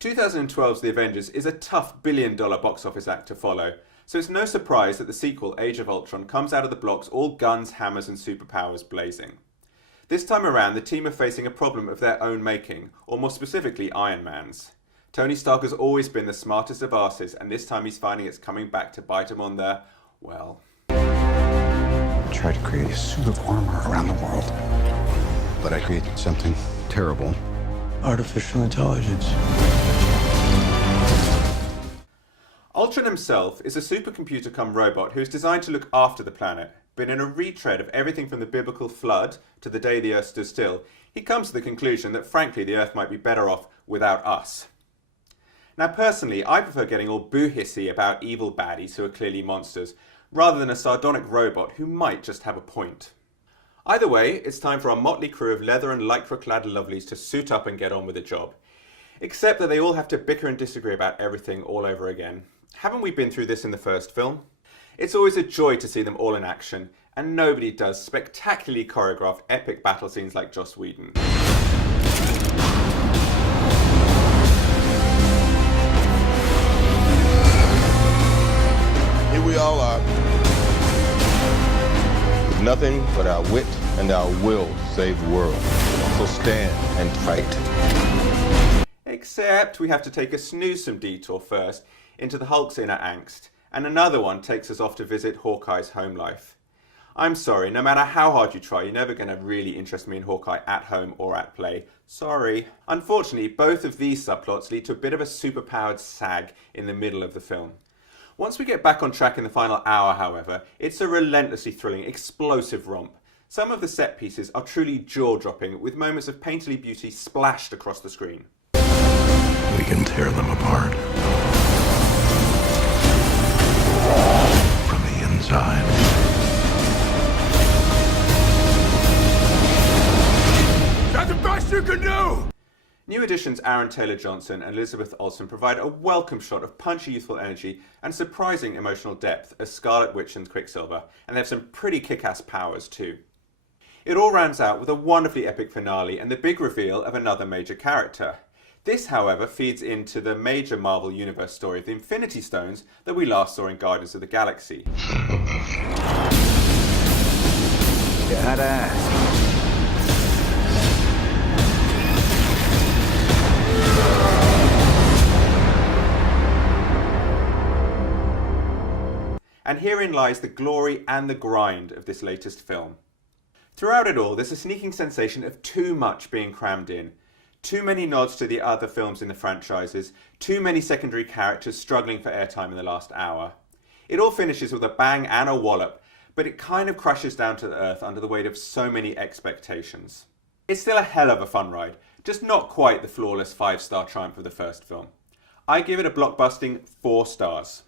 2012's The Avengers is a tough billion-dollar box office act to follow, so it's no surprise that the sequel, Age of Ultron, comes out of the blocks all guns, hammers and superpowers blazing. This time around, the team are facing a problem of their own making, or more specifically, Iron Man's. Tony Stark has always been the smartest of asses, and this time he's finding it's coming back to bite him on the, well... I tried to create a suit of armor around the world, but I created something terrible. Artificial intelligence. Ultron himself is a supercomputer-cum-robot who is designed to look after the planet, but in a retread of everything from the biblical flood to the day the Earth stood still, he comes to the conclusion that frankly the Earth might be better off without us. Now personally, I prefer getting all boo-hissy about evil baddies who are clearly monsters, rather than a sardonic robot who might just have a point. Either way, it's time for our motley crew of leather and lycra-clad lovelies to suit up and get on with the job. Except that they all have to bicker and disagree about everything all over again. Haven't we been through this in the first film? It's always a joy to see them all in action, and nobody does spectacularly choreographed epic battle scenes like Joss Whedon. Here we all are, with nothing but our wit and our will to save the world. So stand and fight. Except we have to take a snoozesome detour first into the Hulk's inner angst, and another one takes us off to visit Hawkeye's home life. I'm sorry, no matter how hard you try, you're never going to really interest me in Hawkeye at home or at play. Sorry. Unfortunately, both of these subplots lead to a bit of a superpowered sag in the middle of the film. Once we get back on track in the final hour, however, it's a relentlessly thrilling, explosive romp. Some of the set pieces are truly jaw-dropping, with moments of painterly beauty splashed across the screen. We can tear them apart. From the inside. That's the best you can do! New additions Aaron Taylor-Johnson and Elizabeth Olsen provide a welcome shot of punchy youthful energy and surprising emotional depth as Scarlet Witch and Quicksilver, and they have some pretty kick-ass powers too. It all rounds out with a wonderfully epic finale and the big reveal of another major character. This, however, feeds into the major Marvel Universe story of the Infinity Stones that we last saw in Guardians of the Galaxy. You had to ask. And herein lies the glory and the grind of this latest film. Throughout it all, there's a sneaking sensation of too much being crammed in. Too many nods to the other films in the franchises, too many secondary characters struggling for airtime in the last hour. It all finishes with a bang and a wallop, but it kind of crashes down to earth under the weight of so many expectations. It's still a hell of a fun ride, just not quite the flawless 5-star triumph of the first film. I give it a blockbusting 4 stars.